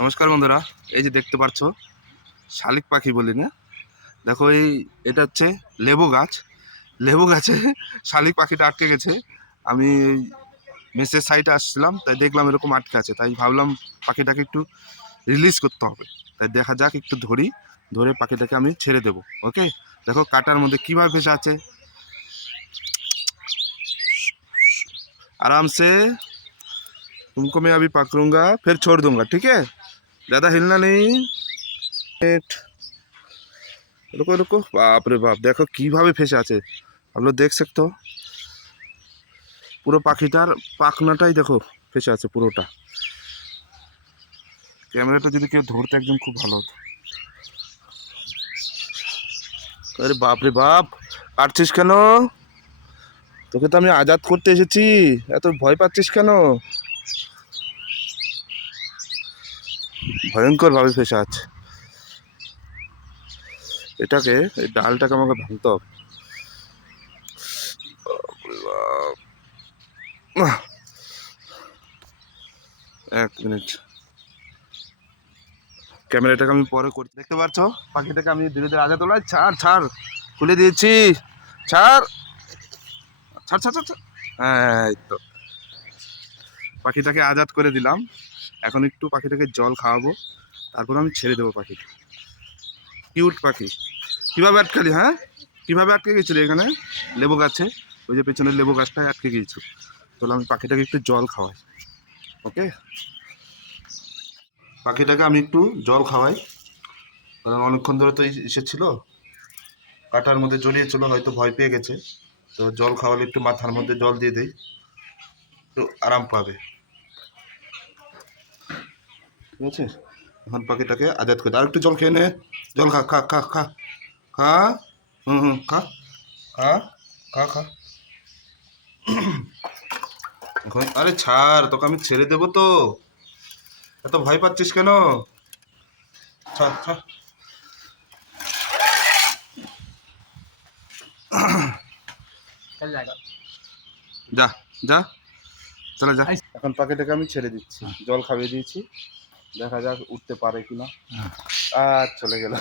নমস্কার বন্ধুরা, এই যে দেখতে পাচ্ছ শালিক পাখি বলি না, দেখো এটা হচ্ছে লেবু গাছ। লেবু গাছে শালিক পাখিটা আটকে গেছে। আমি মেসের সাইডে আসছিলাম, তাই দেখলাম এরকম আটকে আছে, তাই ভাবলাম পাখিটাকে একটু রিলিজ করতে হবে। তাই দেখা যাক, একটু ধরে পাখিটাকে আমি ছেড়ে দেবো। ওকে, দেখো কাটার মধ্যে কিভাবে ভেসে আছে, आराम से तुमको मैं अभी पकड़ूंगा फिर छोड़ दूंगा, ठीक है? ज़्यादा हिलना नहीं। रुको रुको, बाप रे बाप, देखो কিভাবে ফেসে আছে। আপনি দেখ सकते हो, পুরো পাখিটার পাখনাটাই দেখো ফেসে আছে পুরোটা। ক্যামেরাটা যদি কেউ ধরতে একদম খুব ভালো হতো। আরে বাপ রে বাপ, কাটছিস কেন? তোকে তো আমি আজাদ করতে এসেছি, এত ভয় পাচ্ছিস কেন? ভয়ঙ্কর ভাবে ফেসে আছে। এটাকে, এই ডালটাকে আমাকে ভাঙতে হবে। এক মিনিট, ক্যামেরাটাকে আমি পরে করছি। দেখতে পাচ্ছ পাখিটাকে আমি ধীরে ধীরে আজাদ তোলাই। ছাড় ছাড়, খুলে দিয়েছি। ছাড় ছাড় ছাড় ছাড়। হ্যাঁ, এই তো পাখিটাকে আজাদ করে দিলাম। এখন একটু পাখিটাকে জল খাওয়াবো, তারপর আমি ছেড়ে দেবো পাখিটা। কিউট পাখি। কিভাবে আটকালি? হ্যাঁ, কিভাবে আটকে গেছিল? এখানে লেবু গাছে, ওই যে পেছনের লেবু গাছটায় আটকে গিয়েছিল। তাহলে আমি পাখিটাকে একটু জল খাওয়াই। ওকে, পাখিটাকে আমি একটু জল খাওয়াই, কারণ অনেকক্ষণ ধরে তো এসেছিল, কাটার মধ্যে জড়িয়েছিল, হয়তো ভয় পেয়ে গেছে। তো জল খাওয়ালে একটু মাথার মধ্যে জল দিয়ে দেই, একটু আরাম পাবে। ঠিক আছে, এখন পাখিটাকে আজাদ করে আর একটু জল খেয়ে নে। জল খা খা খা খা খা। হুম, খা খা খা খা। এখন আরে ছাড়, তোকে আমি ছেড়ে দেবো তো, এত ভয় পাচ্ছিস কেন? ছাড় ছাড়। যা যা, চলে যা। এখন পাখিটাকে আমি ছেড়ে দিচ্ছি, জল খাইয়ে দিয়েছি, দেখা যাক উঠতে পারে কিনা। আর চলে গেল।